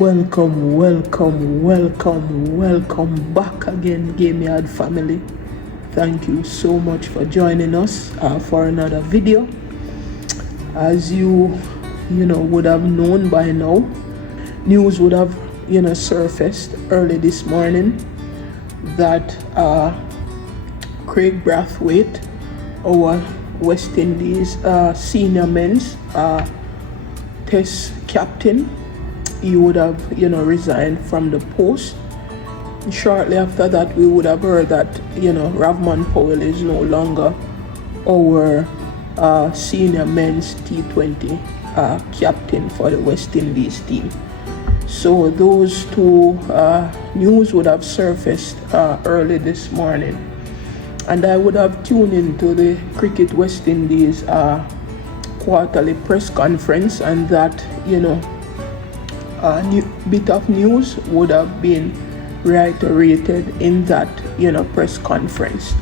Welcome back again, Game Yard family. Thank you so much for joining us for another video. As you would have known by now, news would have surfaced early this morning that Kraigg Brathwaite, our West Indies senior men's test captain, he would have resigned from the post. Shortly after that, we would have heard that Rovman Powell is no longer our senior men's T20 captain for the West Indies team. So those two news would have surfaced early this morning, and I would have tuned into the Cricket West Indies quarterly press conference, and that new bit of news would have been reiterated in that press conference.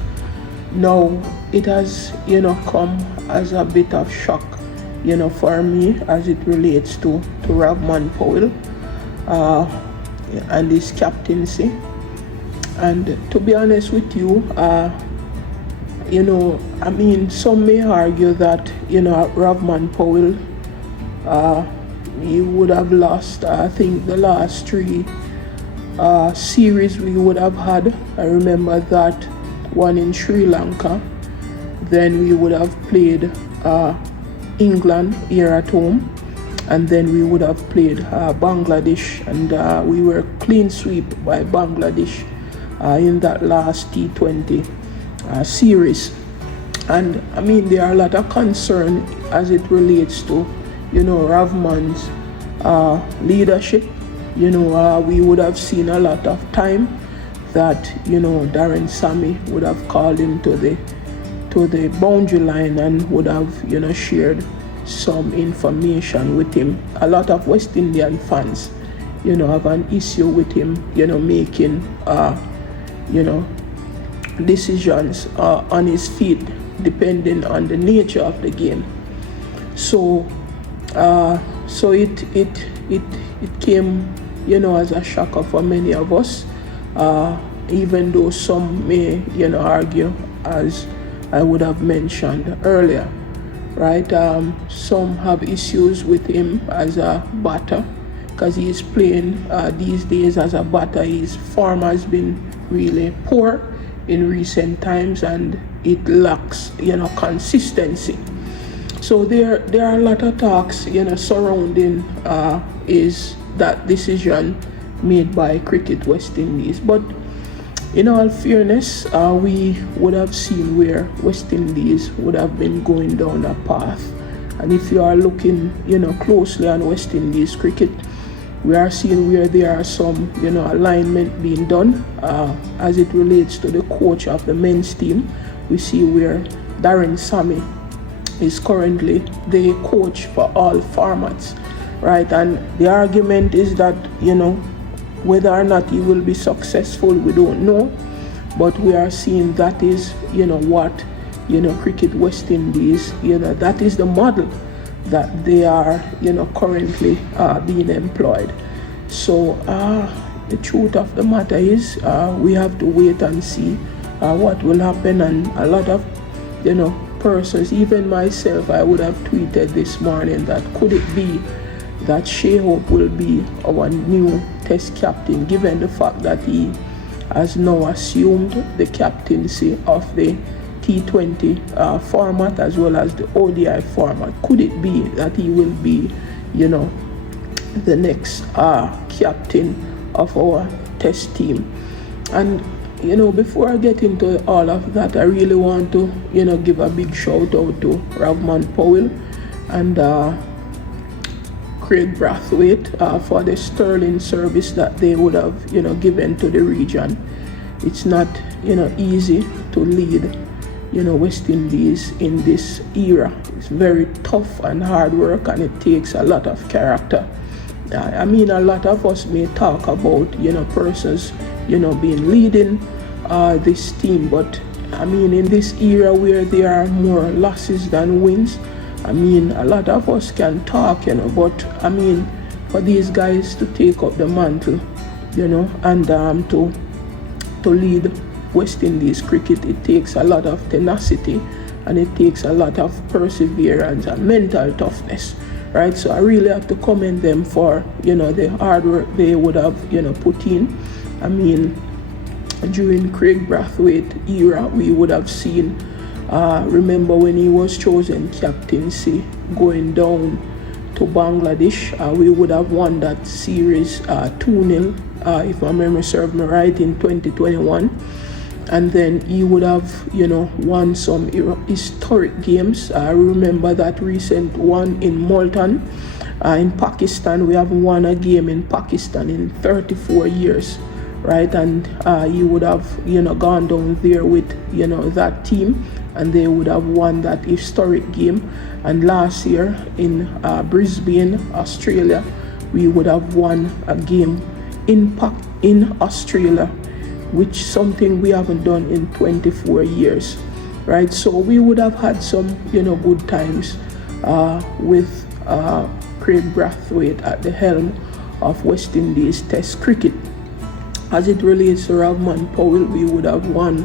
Now it has come as a bit of shock for me as it relates to Rovman Powell and his captaincy. And to be honest with you, some may argue that Rovman Powell he would have lost, I think, the last three series we would have had. I remember that one in Sri Lanka. Then we would have played England here at home, and then we would have played Bangladesh, and we were clean sweep by Bangladesh in that last T20 series. And there are a lot of concern as it relates to Rovman's leadership. We would have seen a lot of time that Darren Sammy would have called him to the boundary line and would have shared some information with him. A lot of West Indian fans have an issue with him making decisions on his feet depending on the nature of the game. So it came as a shocker for many of us, even though some may argue, as I would have mentioned earlier, right? Some have issues with him as a batter because he is playing these days as a batter. His form has been really poor in recent times, and it lacks consistency. So there are a lot of talks surrounding is that decision made by Cricket West Indies. But in all fairness, we would have seen where West Indies would have been going down a path. And if you are looking closely on West Indies cricket, we are seeing where there are some alignment being done as it relates to the coach of the men's team. We see where Darren Sammy is currently the coach for all formats, right? And the argument is that whether or not he will be successful, we don't know, but we are seeing that is what Cricket West Indies, that is the model that they are currently being employed. So the truth of the matter is we have to wait and see what will happen. And a lot of persons, even myself, I would have tweeted this morning that could it be that Shai Hope will be our new test captain, given the fact that he has now assumed the captaincy of the T20 format as well as the ODI format. Could it be that he will be the next captain of our test team? And before I get into all of that, I really want to give a big shout out to Rovman Powell and Kraigg Brathwaite for the sterling service that they would have given to the region. It's not easy to lead West Indies in this era. It's very tough and hard work, and it takes a lot of character. A lot of us may talk about persons being leading this team, but in this era where there are more losses than wins, a lot of us can talk, but for these guys to take up the mantle, and to lead West Indies cricket. It takes a lot of tenacity, and it takes a lot of perseverance and mental toughness, right? So I really have to commend them for, the hard work they would have, put in. I mean, during Kraigg Brathwaite era, we would have seen, remember when he was chosen captaincy, going down to Bangladesh, we would have won that series 2-0, if my memory serves me right, in 2021. And then he would have, won some historic games. I remember that recent one in Multan, in Pakistan. We haven't won a game in Pakistan in 34 years, right? And he would have, gone down there with, that team, and they would have won that historic game. And last year in Brisbane, Australia, we would have won a game in Australia, which something we haven't done in 24 years, right? So we would have had some, good times with Kraigg Brathwaite at the helm of West Indies Test cricket. As it relates to Rovman Powell, we would have won,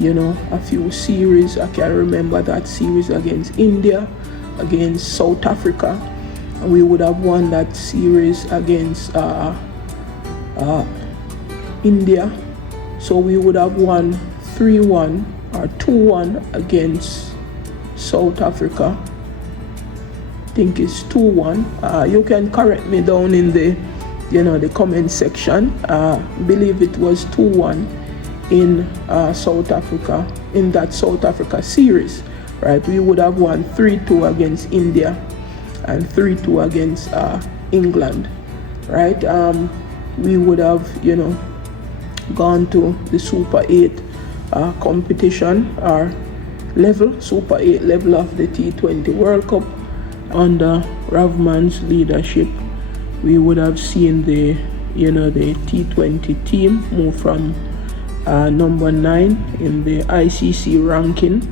a few series. I can remember that series against India, against South Africa, and we would have won that series against India. So we would have won 3-1 or 2-1 against South Africa. I think it's 2-1. You can correct me down in the, the comment section. Believe it was 2-1 in South Africa, in that South Africa series, right? We would have won 3-2 against India and 3-2 against England, right? We would have, gone to the Super 8 competition or level, Super 8 level of the T20 World Cup under Rovman's leadership. We would have seen the, the T20 team move from number 9 in the ICC ranking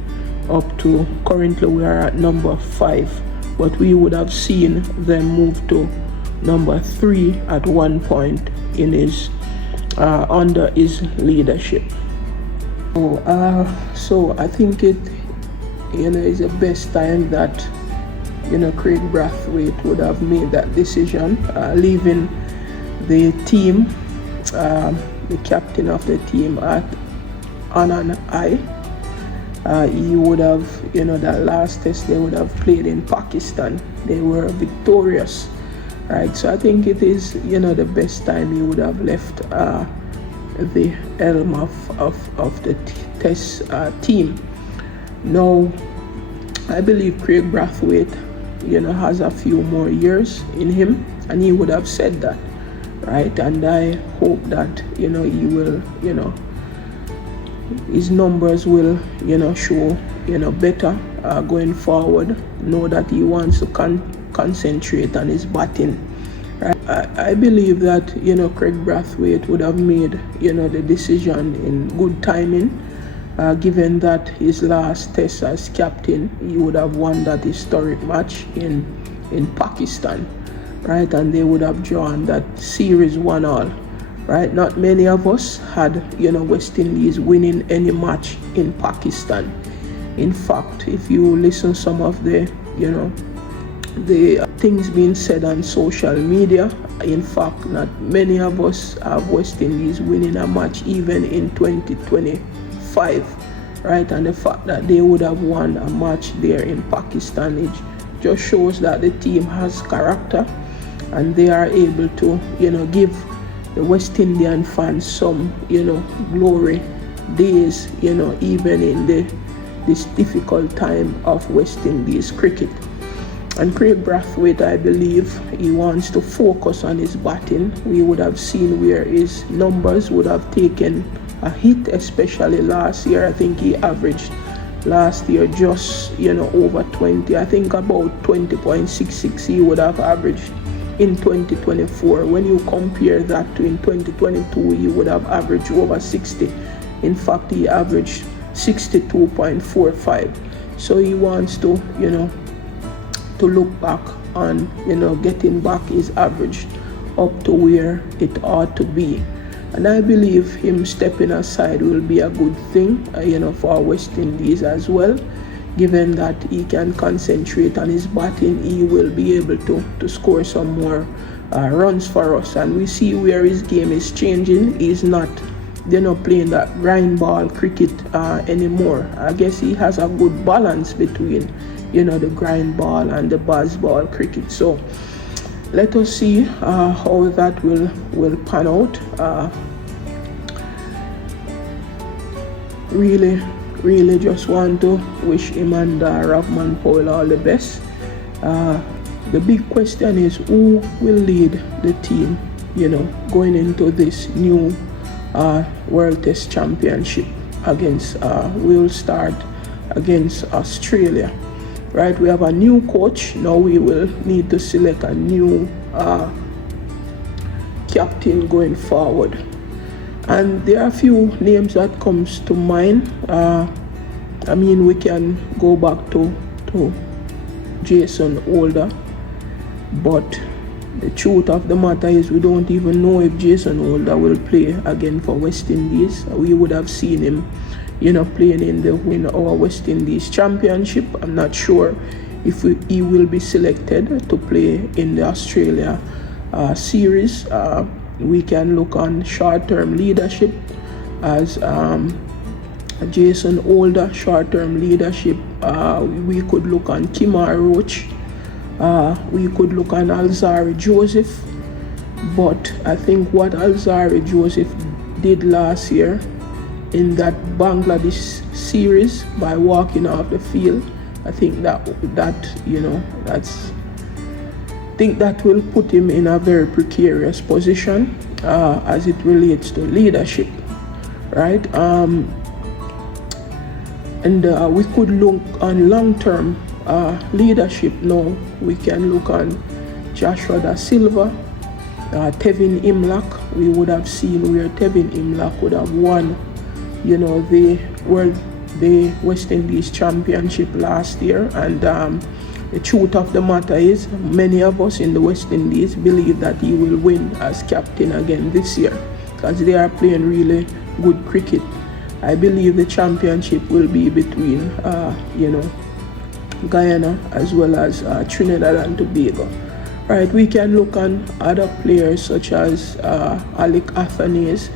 up to currently we are at number 5, but we would have seen them move to number 3 at one point in his under his leadership. So I think it, is the best time that, Kraigg Brathwaite would have made that decision, leaving the team, the captain of the team on an eye. He would have, that last test they would have played in Pakistan. They were victorious. Right, so I think it is, the best time he would have left the helm of the test team. Now, I believe Kraigg Brathwaite, has a few more years in him, and he would have said that, right? And I hope that, he will, his numbers will, show, better going forward. Know that he wants to concentrate on his batting. Right? I believe that, Kraigg Brathwaite would have made, the decision in good timing, given that his last test as captain, he would have won that historic match in Pakistan, right? And they would have drawn that series 1-1, right? Not many of us had, West Indies winning any match in Pakistan. In fact, if you listen some of the, the things being said on social media, in fact, not many of us have West Indies winning a match even in 2025, right? And the fact that they would have won a match there in Pakistan, it just shows that the team has character, and they are able to, give the West Indian fans some, glory days, even in this difficult time of West Indies cricket. And Kraigg Brathwaite, I believe, he wants to focus on his batting. We would have seen where his numbers would have taken a hit, especially last year. I think he averaged last year just, over 20. I think about 20.66 he would have averaged in 2024. When you compare that to in 2022, he would have averaged over 60. In fact, he averaged 62.45. So he wants to, to look back on, getting back his average up to where it ought to be. And I believe him stepping aside will be a good thing, for West Indies as well. Given that he can concentrate on his batting, he will be able to score some more runs for us. And we see where his game is changing. He's not, playing that grind ball cricket anymore. I guess he has a good balance between, the grind ball and the buzz ball cricket. So let us see how that will pan out. Really just want to wish him and Rovman Powell all the best. The big question is who will lead the team, going into this new World Test Championship against, we'll start against Australia. Right, we have a new coach. Now we will need to select a new captain going forward. And there are a few names that comes to mind. We can go back to Jason Holder, but the truth of the matter is we don't even know if Jason Holder will play again for West Indies. We would have seen him, playing in our West Indies Championship. I'm not sure if he will be selected to play in the Australia series. We can look on short-term leadership as Jason Holder, short-term leadership. We could look on Kimar Roach. We could look on Alzarri Joseph. But I think what Alzarri Joseph did last year in that Bangladesh series by walking off the field, I think that will put him in a very precarious position as it relates to leadership, right? We could look on long-term leadership now. We can look on Joshua Da Silva, Tevin Imlach. We would have seen where Tevin Imlach would have won, the West Indies Championship last year. And the truth of the matter is, many of us in the West Indies believe that he will win as captain again this year because they are playing really good cricket. I believe the championship will be between, Guyana as well as Trinidad and Tobago. Right, we can look on other players such as Alec Athanaze,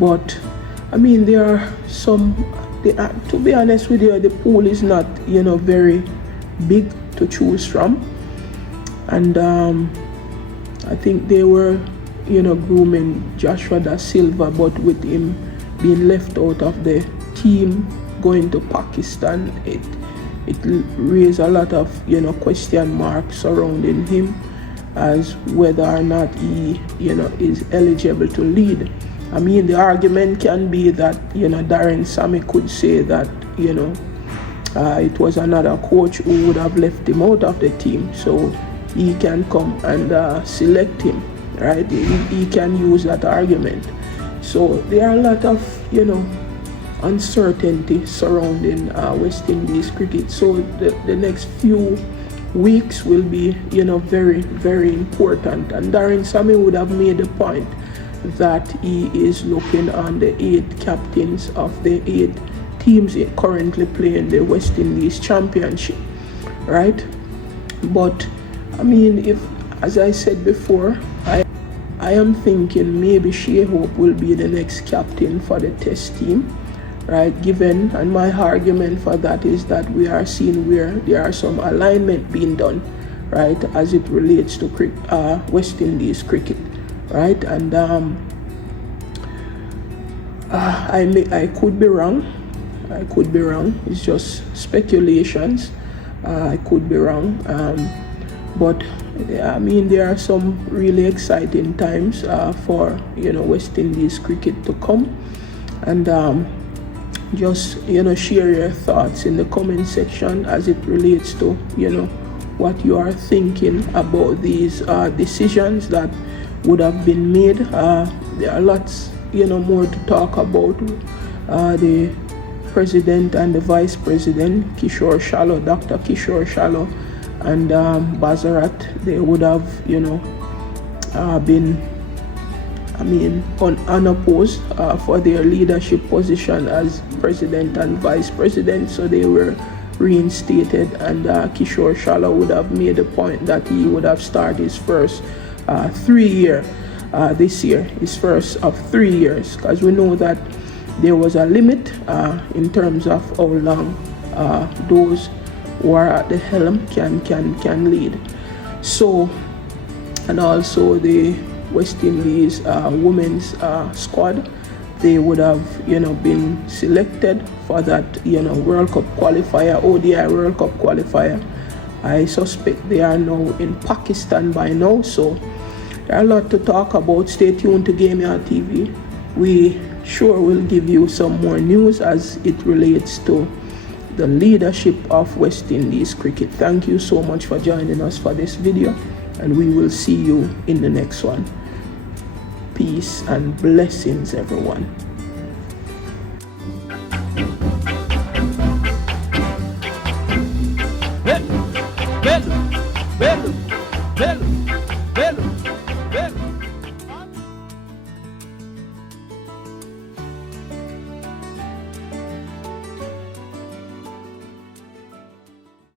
but there are some. To be honest with you, the pool is not, very big to choose from, and I think they were, grooming Joshua Da Silva, but with him being left out of the team going to Pakistan, it raised a lot of question marks surrounding him as whether or not he is eligible to lead. The argument can be that Darren Sammy could say that it was another coach who would have left him out of the team, so he can come and select him, right? He can use that argument. So there are a lot of uncertainty surrounding West Indies cricket. So the next few weeks will be very, very important. And Darren Sammy would have made the point that he is looking on the 8 captains of the 8 teams currently playing the West Indies Championship, right? But if, as I said before, I am thinking maybe Shai Hope will be the next captain for the Test team, right? And my argument for that is that we are seeing where there are some alignment being done, right, as it relates to West Indies cricket, right? And I could be wrong. It's just speculations. I could be wrong. But there are some really exciting times for West Indies cricket to come. And just share your thoughts in the comment section as it relates to what you are thinking about these decisions that would have been made. There are lots more to talk about. The president and the vice president, Dr. Kishore Shallow, and Bazarat, they would have, been, unopposed for their leadership position as president and vice president, so they were reinstated, and Kishore Shala would have made the point that he would have started his first 3-year this year, his first of 3 years, because we know that there was a limit in terms of how long those who are at the helm can lead. So, and also the West Indies women's squad, they would have been selected for that World Cup qualifier, ODI World Cup qualifier. I suspect they are now in Pakistan by now, so there are a lot to talk about. Stay tuned to Game Yard TV. We sure will give you some more news as it relates to the leadership of West Indies cricket. Thank you so much for joining us for this video, and we will see you in the next one. Peace and blessings, everyone.